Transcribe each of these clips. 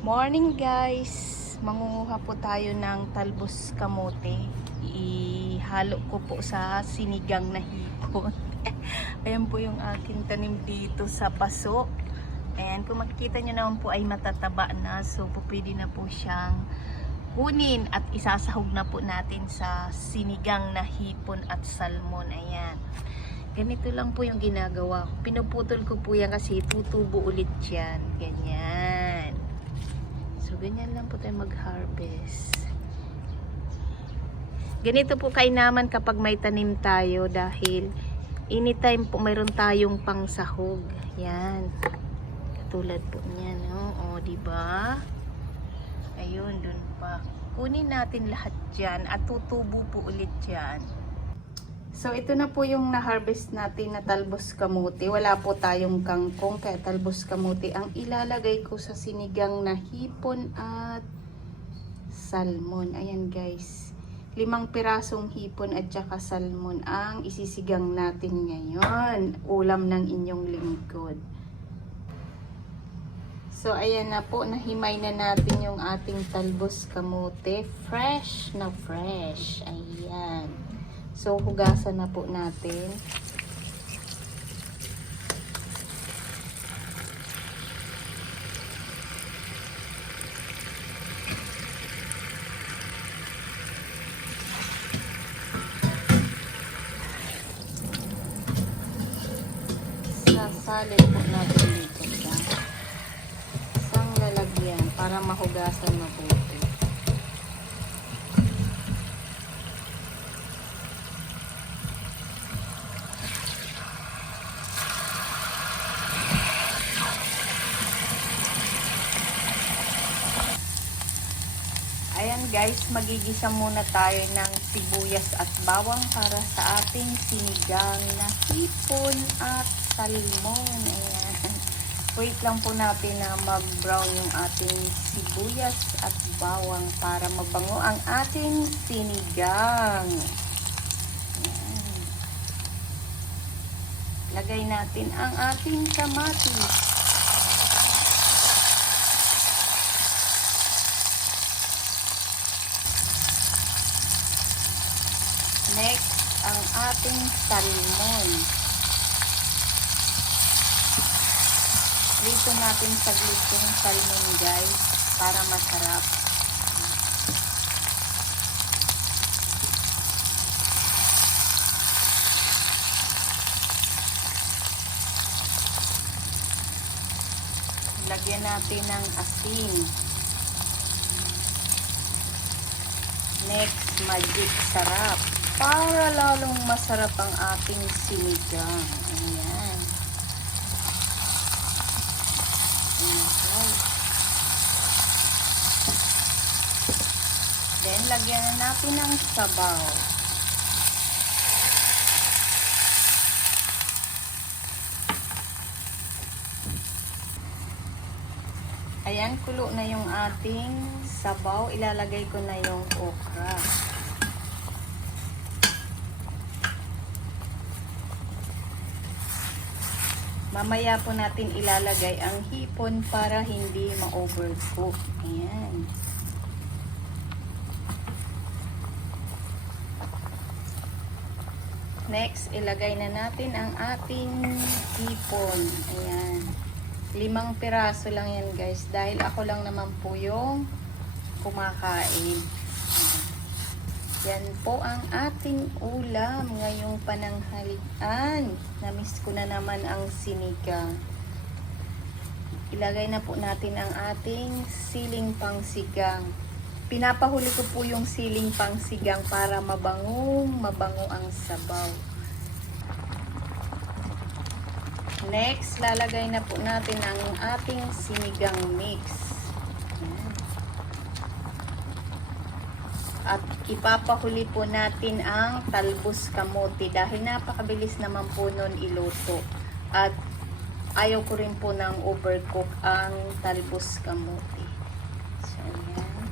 Morning guys! Mangunguha po tayo ng talbos kamote. Ihalo ko po sa sinigang na hipon. Ayan po yung aking tanim dito sa paso. Ayan, kung makikita nyo naman po ay matataba na. So po pwede na po siyang kunin at isasahog na po natin sa sinigang na hipon at salmon. Ayan. Ganito lang po yung ginagawa ko. Pinuputol ko po yan kasi tutubo ulit yan. Ganyan. So, ganyan lang po tayo mag-harvest. Ganito po kainaman kapag may tanim tayo dahil anytime po mayroon tayong pangsahog. Yan. Katulad po niyan, no? O, diba? Ayun, dun pa. Kunin natin lahat dyan at tutubo po ulit dyan. So, ito na po yung na-harvest natin na talbos kamuti. Wala po tayong kangkong, kaya talbos kamuti ang ilalagay ko sa sinigang na hipon at salmon. Ayan guys. 5 pirasong hipon at saka salmon ang isisigang natin ngayon. Ulam ng inyong lingkod. So, ayan na po. Nahimay na natin yung ating talbos kamuti. Fresh na fresh. Ayan. So, hugasan na po natin. Sasalin po natin dito sa isang lalagyan para mahugasan mabuti. Ayan guys, magigisa muna tayo ng sibuyas at bawang para sa ating sinigang na hipon at salmon. Ayan. Wait lang po natin na mag-brown yung ating sibuyas at bawang para mabango ang ating sinigang. Ayan. Lagay natin ang ating kamatis. Next, ang ating salmon. Prito natin saglit yung salmon guys para masarap. Lagyan natin ng asin. Next, magic sarap. Para lalong masarap ang ating sinigang. Ayan. Okay. Then, lagyan na natin ng sabaw. Ayan, kulo na yung ating sabaw. Ilalagay ko na yung okra. Mamaya po natin ilalagay ang hipon para hindi ma-overcook. Ayan. Next, ilagay na natin ang ating hipon. Ayan. 5 piraso lang yan guys. Dahil ako lang naman po yung kumakain. Yan po ang ating ulam ngayong pananghalian. Namiss ko na naman ang sinigang. Ilagay na po natin ang ating siling pangsigang. Pinapahuli ko po yung siling pangsigang para mabango ang sabaw. Next, lalagay na po natin ang ating sinigang mix. At ipapahuli po natin ang talbos kamote dahil napakabilis naman po nun iluto. At ayaw ko rin po ng overcook ang talbos kamote. So, ayan.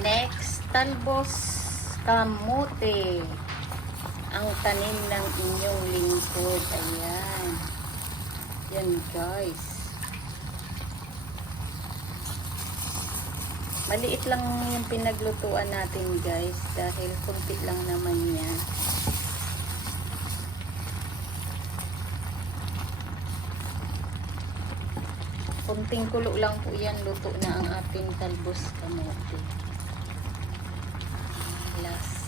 Next, talbos kamote. Ang tanim ng inyong lingkod. Ayan. Yan guys. Maliit lang yung pinaglutuan natin guys dahil kunti lang naman yan. Kunting kulo lang po yan, luto na ang ating talbos kamote. Last.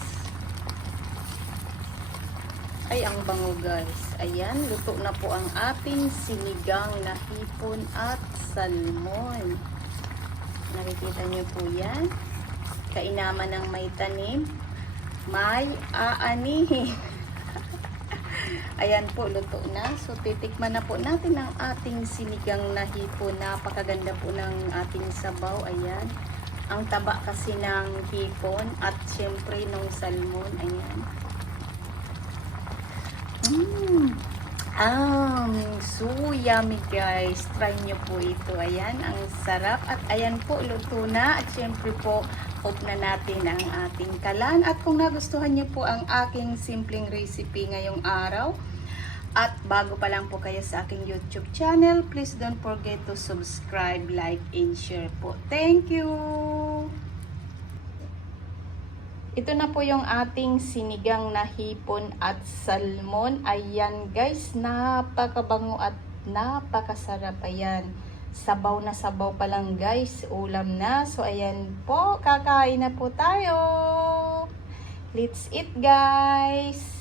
Ay, ang bango guys. Ayan, luto na po ang ating sinigang na hipon at salmon. Nakikita nyo po yan. Kainaman ng may tanim, may aanihin. Ayan po, luto na. So, titikman na po natin ang ating sinigang na hipon. Napakaganda po ng ating sabaw. Ayan. Ang taba kasi ng hipon at syempre ng salmon. Ayan. So yummy guys. Try nyo po ito. Ayan, ang sarap. At ayan po, luto na. At syempre po, hope na natin ang ating kalan. At kung nagustuhan nyo po ang aking simpleng recipe ngayong araw, at bago pa lang po kayo sa aking YouTube channel, please don't forget to subscribe, like, and share po. Thank you! Ito na po yung ating sinigang na hipon at salmon. Ayan guys, napakabango at napakasarap. Ayan, sabaw na sabaw pa lang guys, ulam na. So ayan po, kakain na po tayo. Let's eat guys!